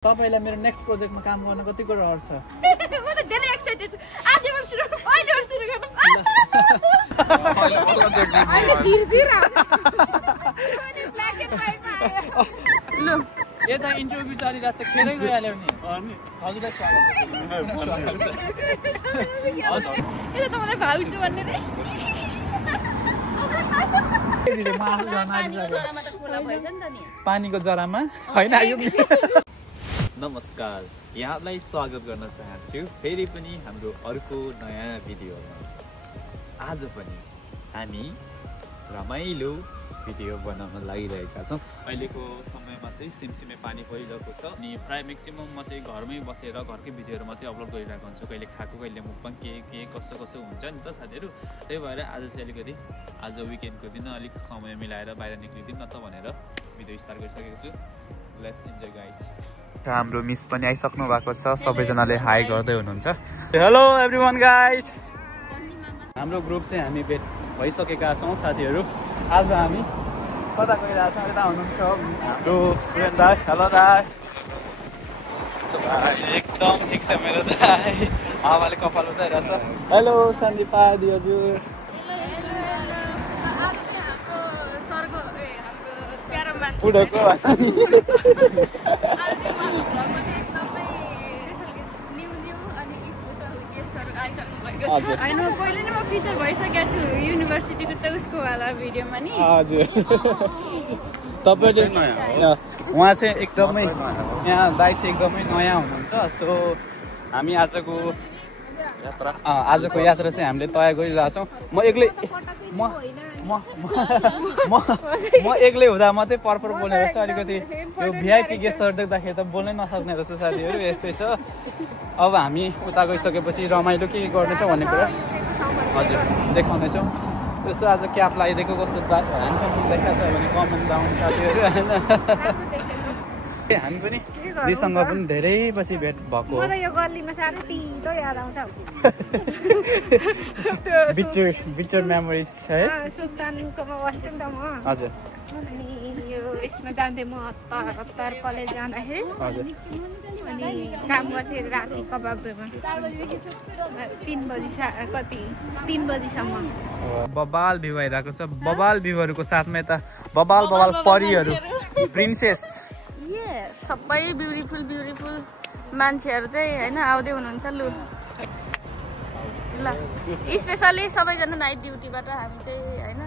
तपाईलाई मेरो नेक्स्ट प्रोजेक्टमा काम गर्न कतिको रहर छ? म त धेरै एक्साइटेड छु। आजबाट सुरु अहिले सुरु गर्नु। अहिले झिरझिर अनि ब्ल्याक एन्ड व्हाइटमा आयो। ल यता इन्टरभ्यु चलिरहेछ, खेरै गइहाल्यो नि। हजुरलाई स्वागत छ। यो त मलाई भाउजू भन्ने रे। पानीको जरामा हैन यो। नमस्कार, यहाँलाई स्वागत गर्न चाहन्छु फेरि पनि हाम्रो अर्को नयाँ भिडियोमा। आज पनि हामी रमाइलो भिडियो बनाउन लागिरहेका छौँ। अहिलेको समयमा चाहिँ सिमसिमे पानी परिरहेको छ अनि प्राय म्याक्सिमम म चाहिँ घरमै बसेर घरकै भिडियोहरू मात्रै अपलोड गरिरहेको हुन्छु। कहिले खाएको, कहिले मुखपाङ के कसो हुन्छ नि त साथीहरू। त्यही भएर आज चाहिँ अलिकति आज विकेन्डको दिन अलिक समय मिलाएर बाहिर निक्लिदिउँ न त भनेर भिडियो स्टार्ट गरिसकेको छु। Let's enjoy guys. हाम्रो मिस पनि आइसक्नु भएको छ, सबैजनाले हाई गर्दै हुनुहुन्छ। Hello everyone guys. हाम्रो ग्रुप चाहिँ हामी भेट भइसकेका छौँ साथीहरू। आज हामी कता गइरहेछौँ? यता हुनुहुन्छ हाम्रो सुरेन दाई। हेलो दाई। एकदम ठिक छ मेरो दाई, हावाले कपाल उठाइरहेछ। हेलो सन्दीप पार्टी हजुर। होइन पहिले नै म फिचर भइसकेको छु युनिभर्सिटीको त उसको वाला भिडियोमा नि। हजुर तपाईँले उहाँ चाहिँ एकदमै यहाँ दाइ चाहिँ एकदमै नयाँ हुनुहुन्छ। सो हामी आजको यात्रा चाहिँ हामीले तय गरिरहेछौँ। म एक्लै हुँदा मात्रै पर्पर बोल्ने रहेछ। अलिकति त्यो भिआइपी गेस्टहरू देख्दाखेरि त बोल्नै नसक्ने रहेछ साथीहरू। यस्तै छ। अब हामी उता गइसकेपछि रमाइलो के गर्नेछौँ भन्ने कुरा हजुर देखाउनेछौँ। यसो आज क्याप लगाइदिएको कस्तो ह्यान्डसम देखाएको छ भने कमेन्ट डाउन साथीहरू होइन। हामी पनि दिसँग पनि धेरै पछि भेट भएको। म त यो गल्लीमा साह्रै पिरो याद आउँछ। बिटर मेमोरिज है। सुल्तानकोमा बस्थेँ नि त म। हजुर। अनि यो यसमा जान्थेँ म हतार कलेज जाँदाखेरि। हजुर। अनि काम गर्थेँ राति कबाबमा 3 बजीसम्म। बबाल भ्यू आइरहेको छ। बबाल भ्यूहरूको साथमा यता बबाल परीहरू प्रिन्सेस सबै ब्युटिफुल मान्छेहरू चाहिँ होइन आउँदै हुनुहुन्छ। लु ल स्पेसली सबैजना नाइट ड्युटीबाट हामी चाहिँ होइन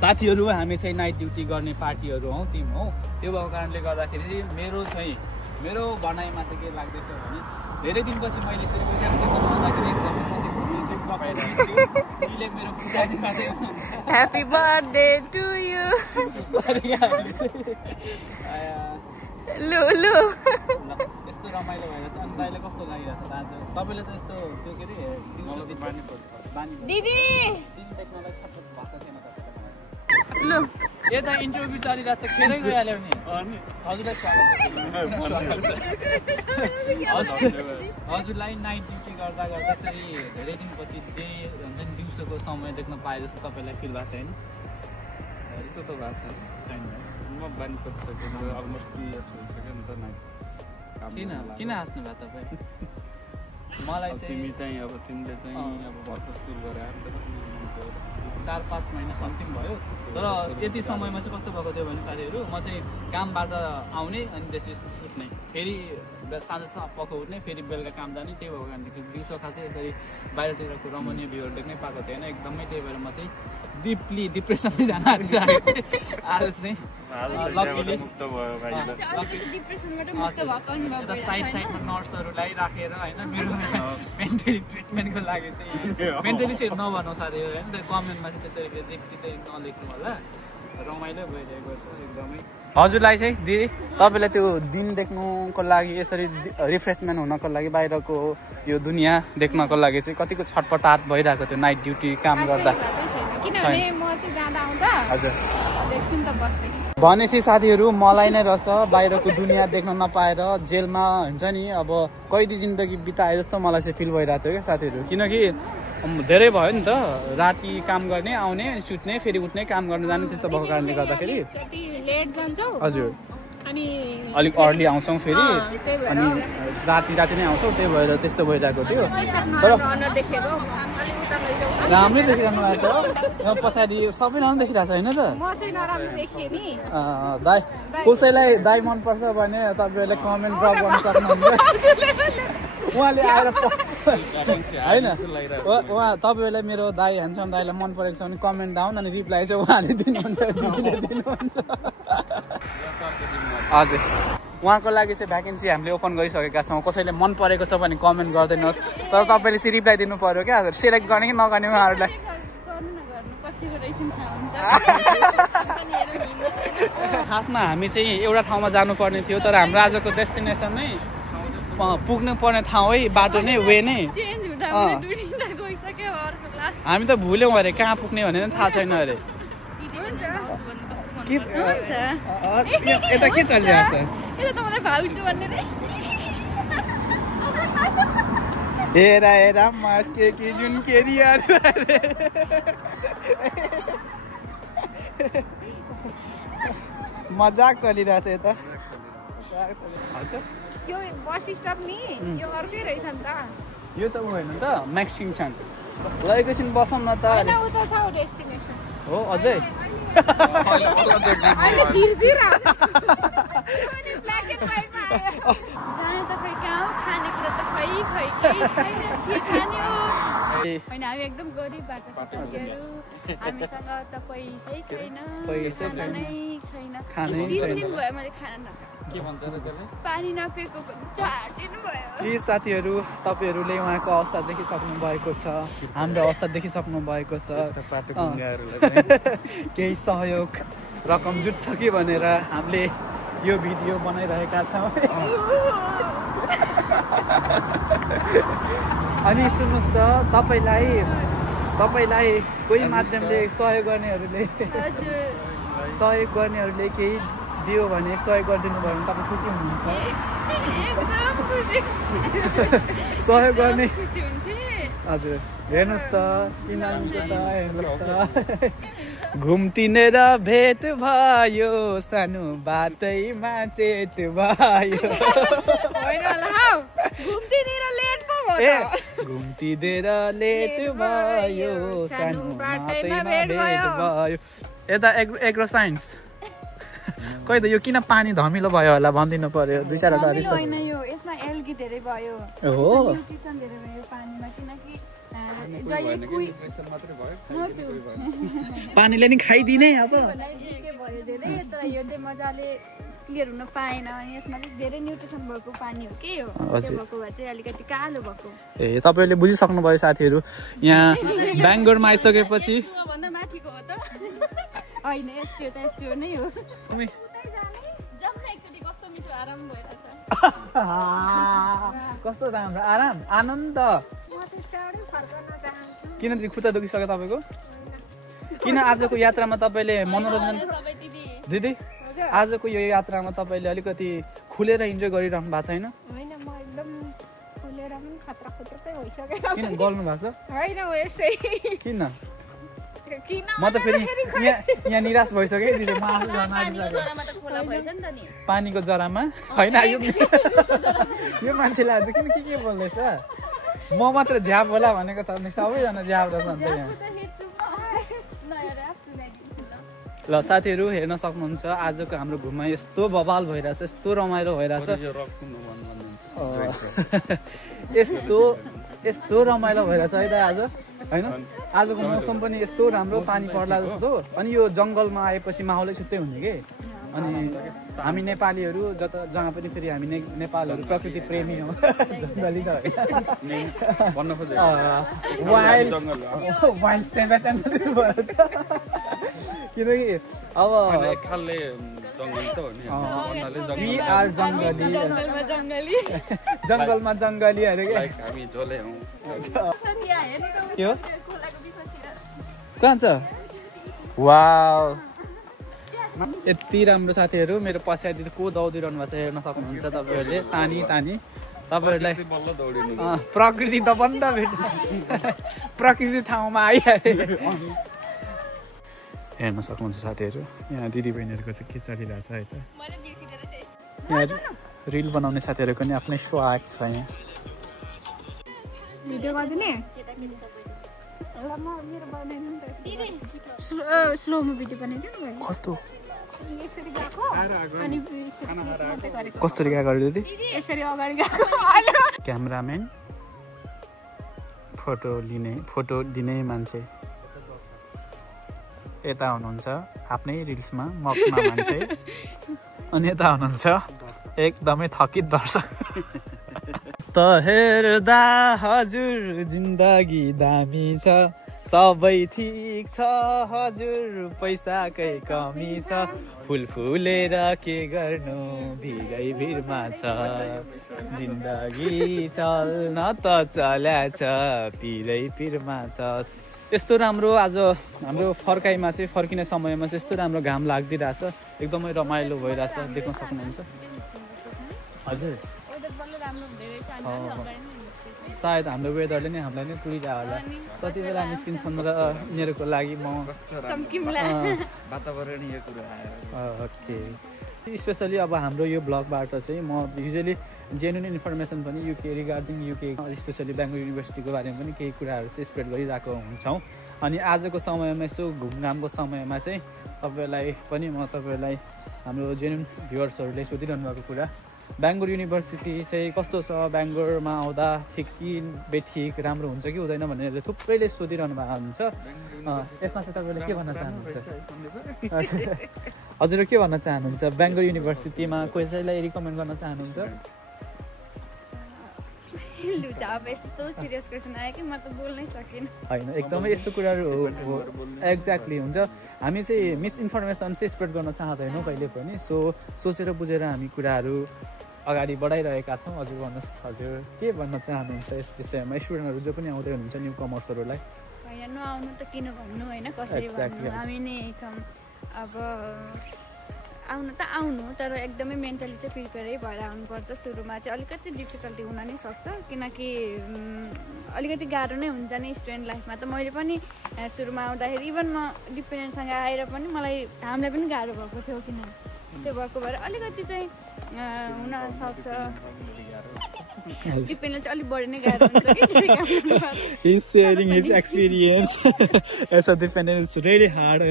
साथीहरू, हामी चाहिँ नाइट ड्युटी गर्ने पार्टीहरू हौ, टिम हौ। त्यो भएको कारणले गर्दाखेरि चाहिँ मेरो भनाइमा चाहिँ के लाग्दैछ भने धेरै दिनपछि मैले मेरो पुजारी गर्दै हुनुहुन्छ। Happy birthday to you. लु यस्तो रमाइलो भइरहेछ। अनि दाइले कस्तो लागिरहेछ त आज? तपाईँले त यस्तो त्यो के अरे दिदी देख्नलाई छटपट भएको थिएन तपाईँलाई। लु यता इन्टरभ्यु चलिरहेछ, खेरै गइहाल्यो नि। हजुरलाई स्वागत छ। हजुरलाई नाइट ड्युटी गर्दा यसरी धेरै दिनपछि हुन्छ नि दिउँसोको समय देख्न पाए जस्तो तपाईँलाई फिल भएको छैन? यस्तो त भएको छैन। म बानी परिसकेँ, अलमोस्ट 2 इयर्स भइसक्यो नि त नाइट। किन हाँस्नु भयो तपाईँ? मलाई तिमी चाहिँ अब तिमीले चाहिँ अब भर्खर सुरु गरे 4-5 महिना समथिङ भयो। तर यति समयमा चाहिँ कस्तो भएको थियो भने साथीहरू, म चाहिँ कामबाट आउने अनि त्यसपछि सुत्ने, फेरि साँझ पख उठ्ने, फेरि बेलुका काम जाने। त्यही भएको कारणदेखि दिउँसो खासै यसरी बाहिरतिरको रमणीय भ्यूहरू देख्नै पाएको थिएन एकदमै। त्यही भएर म चाहिँ डिपली डिप्रेसनमै जान आँटिसकेको थिएँ। आज चाहिँ साइडमा नर्सहरूलाई राखेर होइन मेरो मेन्टली ट्रिटमेन्टको लागि चाहिँ मेन्टली चाहिँ नभनौँ साथीहरू होइन। त्यो कमेन्टमा चाहिँ त्यसरी जेटी चाहिँ नलेख्नु होला। रमाइलो भइरहेको छ एकदमै। हजुरलाई चाहिँ दिदी तपाईँलाई त्यो दिन देख्नुको लागि यसरी रिफ्रेसमेन्ट हुनको लागि बाहिरको यो दुनियाँ देख्नको लागि चाहिँ कतिको छटपटाट भइरहेको थियो नाइट ड्युटी काम गर्दा? किनभने म चाहिँ जाँदा आउँदा हजुर देख्छु नि त बस्दै। भनेपछि साथीहरू मलाई नै रहेछ बाहिरको दुनियाँ देख्न नपाएर जेलमा हुन्छ नि अब कैदी जिन्दगी बिताए जस्तो मलाई चाहिँ फिल भइरहेको थियो क्या साथीहरू। किनकि धेरै भयो नि त, राति काम गर्ने, आउने, सुत्ने, फेरि उठ्ने, काम गर्न जाने, त्यस्तो भएको कारणले गर्दाखेरि। हजुर अनि अलिक अर्ली आउँछौँ फेरि अनि राति नै आउँछौँ त्यही भएर त्यस्तो भइरहेको थियो तर राम्रै देखिरहनु भएको छ पछाडि सबैजना देखिरहेको छ होइन त दाइ कसैलाई दाइ मनपर्छ भने तपाईँहरूले कमेन्ट ड्रप गर्न सक्नुहुन्छ उहाँले आएर होइन उहाँ तपाईँहरूलाई मेरो दाइ ह्यान्डसम दाइलाई मन परेको छ भने कमेन्ट डाउन अनि रिप्लाई चाहिँ उहाँले दिनुहुन्छ हजुर उहाँको लागि चाहिँ भ्याकेन्सी हामीले ओपन गरिसकेका छौँ कसैले मन परेको छ भने कमेन्ट गरिदिनुहोस् तर तपाईँले चाहिँ रिप्लाई दिनु पर्यो क्या सेलेक्ट गर्ने कि नगर्ने उहाँहरूलाई खासमा हामी चाहिँ एउटा ठाउँमा जानुपर्ने थियो तर हाम्रो आजको डेस्टिनेसन नै पुग्नु पर्ने ठाउँ है बाटो नै वे नै हामी त भुल्यौँ अरे कहाँ पुग्ने भनेर थाहा छैन अरे यता के चलिरहेको छ हेरा हेरा मास्के कि जुन केरियर मजाक चलिरहेछ यता यो बस स्टप नि यो अर्कै रहेछ नि त यो त होइन त म्याक्सिङ छन् ल एकैछिन बसौँ न त हो अझै हामी एकदम गरिबबाट साथीहरू हामीसँग त पैसै छैन खानै छैन भयो मैले खाना के भन्छ र त्यसले पानी नपिएको झाटिनु भयो प्लिज साथीहरू तपाईँहरूले उहाँको अवस्था देखिसक्नु भएको छ हाम्रो अवस्था देखिसक्नु भएको छ केही सहयोग रकम जुट्छ कि भनेर हामीले यो भिडियो बनाइरहेका छौँ अनि सुन्नुहोस् त तपाईँलाई कोही माध्यमले सहयोग गर्नेहरूले केही दियो भने सहयोग गरिदिनु भयो भने तपाईँ खुसी हुनुहुन्छ सहयोग गर्ने हजुर हेर्नुहोस् त किन हेर्नुहोस् त घुम्तिनेर भेट भयो सानो बाटैमा चेत भयो घुम्तिनेर लेट भयो सानो बाटैमा भेट भयो यता एग्रो साइन्स खोइ त यो किन पानी धमिलो भयो होला भनिदिनु पर्यो दुई चारवटा होइन यो यसमा एल्गी धेरै भयो हो न्युट्रिसन धेरै भयो पानीमा किनकि पानीले नि खाइदिने अब भयो धेरै तर यो चाहिँ मजाले क्लियर हुन पाएन अनि यसमा चाहिँ धेरै न्युट्रिसन भएको पानी हो के हो त्यो भएको भए चाहिँ अलिकति कालो भएको ए तपाईँहरूले बुझिसक्नु भयो साथीहरू यहाँ बेङ्गलोरमा आइसकेपछि भन्दा माथिको हो त होइन यस्तो त यस्तो नै हो कस्तो राम्रो आराम आनन्द किन खुट्टा दुखिसक्यो तपाईँको किन आजको यात्रामा तपाईँले मनोरञ्जन दिदी आजको यो यात्रामा तपाईँले अलिकति खुलेर इन्जोय गरिरहनु भएको छैन किन गर्नु भएको छ किन म त फेरि यहाँ निराश भइसकेँ दिदी पानीको जरामा होइन यो मान्छेले आज किन के बोल्दैछ म मात्र झ्याप होला भनेको त सबैजना झ्याप रहेछ अन्त यहाँ ल साथीहरू हेर्न सक्नुहुन्छ आजको हाम्रो घुममा यस्तो बवाल भइरहेछ यस्तो रमाइलो भइरहेछ यस्तो रमाइलो भइरहेछ है त आज होइन आजको मौसम पनि यस्तो राम्रो पानी पर्ला जस्तो अनि यो जङ्गलमा आएपछि माहौलै छुट्टै हुने कि अनि हामी नेपालीहरू जहाँ पनि फेरि हामी नेपालहरू प्रकृति प्रेमी हो जङ्गली त किनकि अब जङ्गलमा जङ्गली अरे के हो कहाँ छ वाउ यति राम्रो साथीहरू मेरो पछाडि को दौडिरहनु भएको छ हेर्न सक्नुहुन्छ तपाईँहरूले तानी तपाईँहरूलाई प्रकृति त बन्द भेट्नु प्रकृति ठाउँमा आइहाल्यो हेर्न सक्नुहुन्छ साथीहरू यहाँ दिदी बहिनीहरूको चाहिँ के चलिरहेछ है त यहाँ रिल बनाउने साथीहरूको पनि आफ्नै स्वाग छ यहाँ भिडियो गरिदिने स्लोमा भिडियो बनाइदिनु कस्तो यसरी गएको अनि कस्तो तरिका गर्यो दिदी यसरी अगाडि गएको क्यामेराम्यान फोटो दिने मान्छे यता हुनुहुन्छ आफ्नै रिल्समा मकमा मान्छे अनि यता हुनुहुन्छ एकदमै थकित दर्शक त हेर्दा हजुर जिन्दगी दामी छ सबै ठिक छ हजुर पैसाकै कमी छ फुल फुलेर के गर्नु भिरै भिरमा छ जिन्दगी चल्न त चल्याछ पिरै पिरमा छ यस्तो राम्रो आज हाम्रो फर्काइमा चाहिँ फर्किने समयमा चाहिँ यस्तो राम्रो घाम लाग्दिरहेछ एकदमै रमाइलो भइरहेछ देख्न सक्नुहुन्छ हजुर सायद हाम्रो वेदरले नै हामीलाई नै तुरिरह्यो होला कति बेला निस्किन्छन् र उनीहरूको लागि म वातावरणीय कुरा ओके स्पेसली अब हाम्रो यो ब्लगबाट चाहिँ म युजली जेन्युन इन्फर्मेसन पनि UK regarding UK specially Bangalore युनिभर्सिटीको बारेमा पनि केही कुराहरू चाहिँ स्प्रेड गरिरहेको हुन्छौँ अनि आजको समयमा यसो घुमघामको समयमा चाहिँ तपाईँहरूलाई हाम्रो जेन्युन भ्युअर्सहरूले सोधिरहनु भएको कुरा बेङ्गलोर युनिभर्सिटी चाहिँ कस्तो छ बेङ्गलोरमा आउँदा ठिक कि बेठिक राम्रो हुन्छ कि हुँदैन भनेर थुप्रैले सोधिरहनु भएको हुन्छ यसमा चाहिँ तपाईँले के भन्न चाहनुहुन्छ हजुर के भन्न चाहनुहुन्छ बेङ्गलोर युनिभर्सिटीमा कसैलाई रिकमेन्ड गर्न चाहनुहुन्छ होइन एकदमै यस्तो कुराहरू हो एक्ज्याक्टली हुन्छ हामी चाहिँ मिसइन्फर्मेसन चाहिँ स्प्रेड गर्न चाहँदैनौँ कहिले पनि सोचेर बुझेर हामी कुराहरू अगाडि बढाइरहेका छौँ हजुर भन्नुहोस् हजुर के भन्न चाहनुहुन्छ यस विषयमा स्टुडेन्टहरू जो पनि आउँदै हुनुहुन्छ न्यू कमर्सहरूलाई नआउनु त किन भन्नु होइन कसरी भन्नु हामी नै छौँ अब आउनु त आउनु तर एकदमै मेन्टली चाहिँ प्रिपेयरै भएर आउनुपर्छ सुरुमा चाहिँ अलिकति डिफिकल्टी हुन नै सक्छ किनकि अलिकति गाह्रो नै हुन्छ नि स्टुडेन्ट लाइफमा त मैले पनि सुरुमा आउँदाखेरि इभन म डिपेन्डेन्टसँग आएर पनि हामीलाई पनि गाह्रो भएको थियो किन त्यो भएको भएर अलिकति चाहिँ हुनसक्छ डिपेन्डेन्ट चाहिँ अलिक बढी नै गाह्रो हुन्छ कि sharing his experience as a dependent is really hard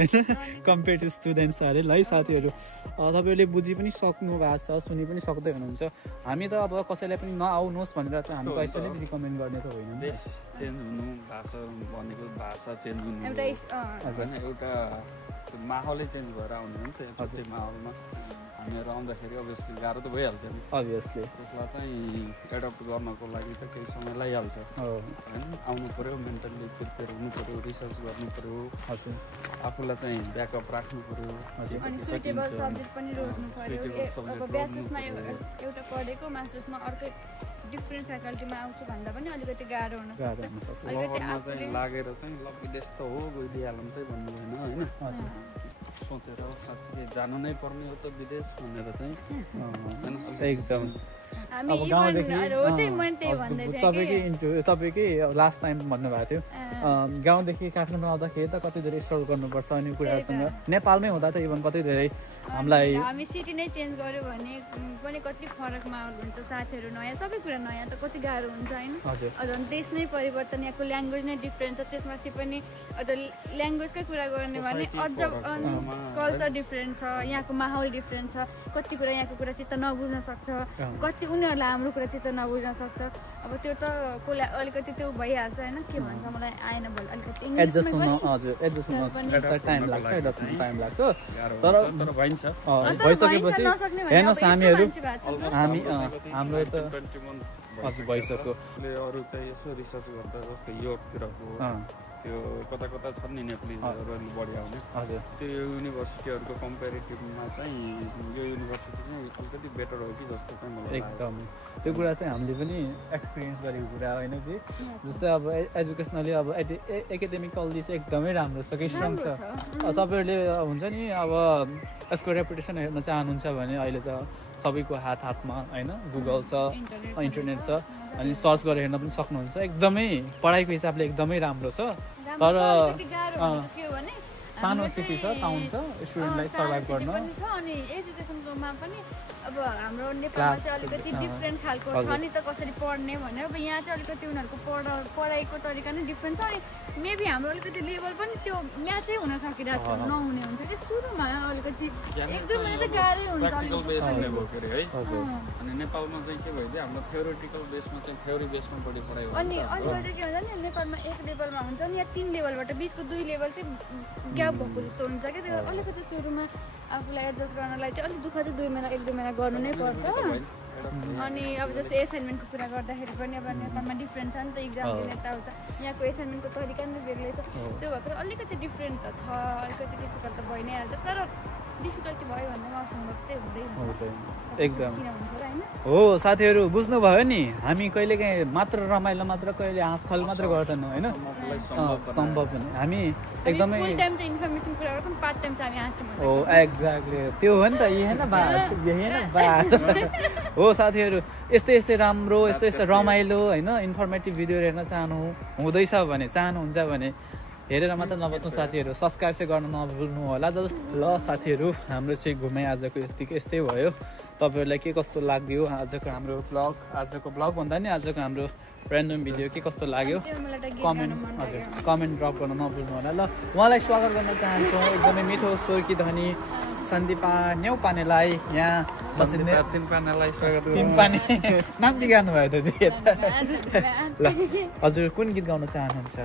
compared to students है साथीहरू तपाईँहरूले बुझि पनि सक्नु भएको छ सुनि पनि सक्दै हुनुहुन्छ हामी त अब कसैलाई पनि नआउनुहोस् भनेर त हामी कसैले पनि रिकमेन्ड गर्ने त होइन चेन्ज हुनु भाषा भनेको भाषा चेन्ज हुनु एउटा माहौलै चेन्ज भएर आउने हो नि त त्यो माहौलमा हामीहरू आउँदाखेरि अभियसली गाह्रो त भइहाल्छ नि अभियसली त्यसलाई चाहिँ एडप्ट गर्नको लागि त केही समय लागिहाल्छ होइन आउनु पऱ्यो मेन्टल्ली प्रिपेयर हुनु पऱ्यो रिसर्च गर्नु पऱ्यो हजुर आफूलाई चाहिँ ब्याकअप राख्नु पऱ्यो अनि सुइटेबल सब्जेक्ट पनि रोज्नु पऱ्यो अब ब्याचलर्समा एउटा पढेको मास्टर्समा अर्कै डिफ्रेन्ट फ्याकल्टीमा आउँछु भन्दा पनि अलिकति गाह्रो हुनसक्छ चाहिँ लागेर चाहिँ ल विदेश त हो गइदिइहालौँ चाहिँ भन्नु होइन सोचेर साँच्चै जानु नै पर्ने हो त विदेश भनेर चाहिँ एकदम तपाईँकै लास्ट टाइम भन्नुभएको थियो गाउँदेखि काठमाडौँ आउँदाखेरि त कति धेरै स्ट्रगल गर्नुपर्छ अनि कुराहरूसँग नेपालमै हुँदा त इभन कति धेरै हामी सिटी नै चेन्ज गर्यो भने पनि कति फरक माहौल हुन्छ साथीहरू नयाँ सबै कुरा नयाँ त कति गाह्रो हुन्छ होइन झन् देश नै परिवर्तन यहाँको ल्याङ्ग्वेज नै डिफ्रेन्ट छ त्यसमाथि पनि अझ ल्याङ्ग्वेजकै कुरा गर्ने भने अझ कल्चर डिफ्रेन्ट छ यहाँको माहौल डिफ्रेन्ट छ कति कुरा यहाँको कुरा चित्त नबुझ्न सक्छ कति उनीहरूलाई हाम्रो कुरा चित्त नबुझ्न सक्छ अब त्यो त कसलाई अलिकति त्यो भइहाल्छ होइन के भन्छ मलाई आएन भने अलिकति भइसकेपछि हेर्नुहोस् हाम्रो त हजुर भइसक्यो अरू चाहिँ यसो रिसर्च गर्दा योगतिरको त्यो कता कता छन् नि नेपालीहरू बढी आउने हजुर त्यो युनिभर्सिटीहरूको कम्पेरिटिभमा चाहिँ यो युनिभर्सिटी चाहिँ अलिकति बेटर हो कि जस्तो चाहिँ मलाई एकदम त्यो कुरा चाहिँ हामीले पनि एक्सपिरियन्स गरेको कुरा होइन कि जस्तै अब एजुकेसनली अब एकाडेमिकल्ली चाहिँ एकदमै राम्रो छ कि स्ट्रङ छ तपाईँहरूले हुन्छ नि अब यसको रेपुटेसन हेर्न चाहनुहुन्छ भने अहिले त सबैको हातमा होइन गुगल छ इन्टरनेट छ अनि सर्च गरेर हेर्न पनि सक्नुहुन्छ एकदमै पढाइको हिसाबले एकदमै राम्रो छ तर सानो सिटी छ टाउन छ स्टुडेन्टलाई सर्भाइभ गर्न अनि एजुकेसनको नेपालमा पनि अब हाम्रो नेपालमा चाहिँ अलिकति डिफ्रेन्ट खालको छ नि त कसरी पढ्ने भनेर अब यहाँ चाहिँ अलिकति उनीहरूको पढाइको तरिका नै डिफ्रेन्ट छ अनि मेबी हाम्रो अलिकति लेभल पनि त्यो म्याचै हुन सकिरहेको छ नहुने हुन्छ कि सुरुमा अलिकति एक दुई महिना त गाह्रै हुन्छ अनि नेपालमा चाहिँ के भइदियो हाम्रो थ्योरिटिकल बेसमा चाहिँ थ्योरी बेसमा बढी पढाइ हुन्छ अनि अहिले के हुन्छ नि नेपालमा एक लेभलमा हुन्छ नि या 3 लेभलबाट 20 को 2 लेभल चाहिँ ग्याप भएको जस्तो हुन्छ कि त्यो अलिकति सुरुमा आफूलाई एडजस्ट गर्नलाई चाहिँ अलिक दुःख चाहिँ 1 2 महिना गर्नु नै पर्छ अनि अब जस्तै एसाइनमेन्टको कुरा गर्दाखेरि पनि अब नेपालमा डिफ्रेन्ट छ नि त इक्जाम दिने यताउता यहाँको एसाइनमेन्टको तरिका नै बेग्लै छ त्यो भएर अलिकति डिफ्रेन्ट त छ अलिकति डिफिकल्ट त भइ नै हाल्छ तर डिफिकल्टी भयो भन्ने असम्भव चाहिँ हुँदैन एकदम हो साथीहरू बुझ्नुभयो नि हामी कहिलेकाहीँ मात्र रमाइलो मात्र कहिले हाँसखल मात्र गर्दैनौँ होइन सम्भव पनि हामी एकदमै फुल टाइम चाहिँ इन्फर्मेसन कुरा गर्छौँ पार्ट टाइम चाहिँ हामी हाँस्छौँ हो एक्ज्याक्टली त्यो हो नि त यही न बात यही न बात हो साथीहरू यस्तै राम्रो यस्तै रमाइलो होइन इन्फर्मेटिभ भिडियो हेर्न चाहनुहुन्छ भने हेरेर मात्र नबस्नु साथीहरू सब्सक्राइब चाहिँ गर्न नभुल्नु होला ल साथीहरू हाम्रो चाहिँ घुमाइ आजको यस्तै भयो तपाईँहरूलाई के कस्तो लाग्यो आजको हाम्रो ब्लग भन्दा नि आजको हाम्रो ऱ्यान्डम भिडियो के कस्तो लाग्यो कमेन्ट ड्रप गर्न नभुल्नु होला ल उहाँलाई स्वागत गर्न चाहन्छौँ एकदमै मिठो स्वरकी धनी सन्दीपा न्यौपानेलाई यहाँ तिनपाने नाम के गाउनु भयो त ल हजुर कुन गीत गाउन चाहनुहुन्छ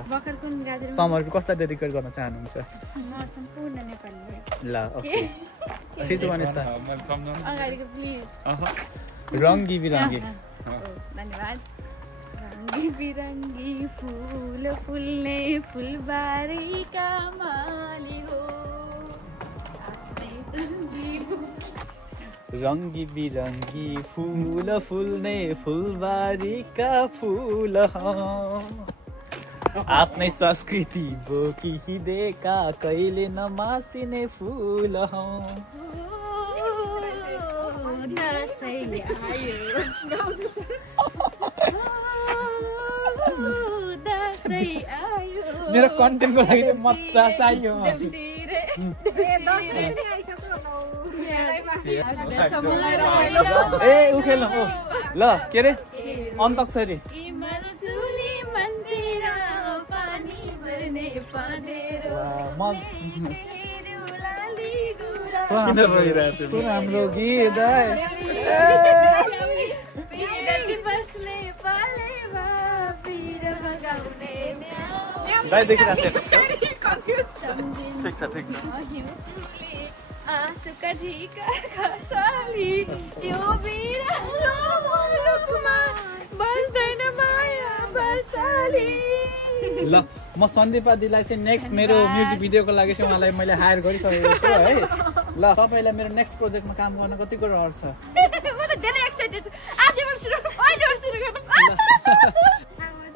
समर्पी कसलाई डेडिकेट गर्न चाहनुहुन्छ ल ओके छिटो भन्नुहोस् रङ्गी बिरङ्गी धन्यवाद रङ्गी बिरङ्गी फुल फुल्ने फुलबारीका माली हो रङ्गी बिरङ्गी फुल फुल्ने फुलबारीका फुल आफ्नै संस्कृति बोकी हिँडेका कहिले नमासिने फुल मेरो कन्टेन्टको लागि चाहिँ मजा चाहियो ए उखेल ल के अरे अन्तक्षरी हाम्रो गीत दाइ देखिरहेको छ ठिक छ आँसुका ढिका खसाली त्यो बिरालो मुलुकमा बस्दैन माया बसाली ल म सन्दीपा दिदीलाई चाहिँ नेक्स्ट मेरो म्युजिक भिडियोको लागि चाहिँ उहाँलाई मैले हायर गरिसकेको छु है ल तपाईँलाई मेरो नेक्स्ट प्रोजेक्टमा काम गर्न कतिको रहर छ म त धेरै एक्साइटेड छु आजबाट सुरु अहिले सुरु गर्नु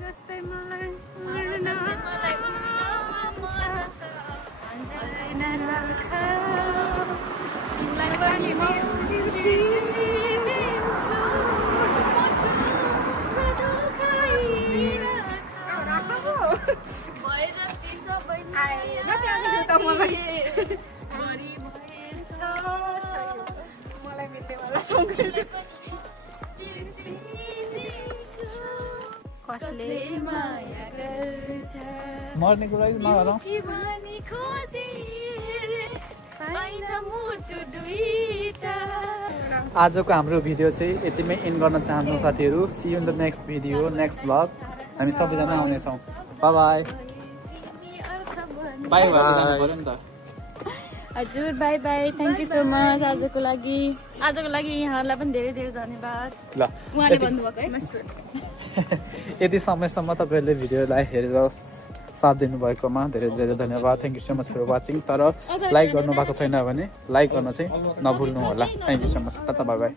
जस्तै मलाई मर्न मलाई मर्ने कुरा नगरौँ आजको हाम्रो भिडियो चाहिँ यतिमै एन्ड गर्न चाहन्छौँ साथीहरू see you in the next video next blog हामी सबैजना आउनेछौँ बाई बाई बाई हजुर bye bye thank you so much आजको लागि यहाँहरूलाई पनि धेरै धेरै धन्यवाद ल उहाँले भन्नुभएको है यति समयसम्म तपाईँहरूले भिडियोलाई हेरेर साथ दिनुभएकोमा धेरै धेरै धन्यवाद thank you so much for watching तर लाइक गर्नुभएको छैन भने लाइक गर्न चाहिँ नभुल्नु होला thank you so much bye by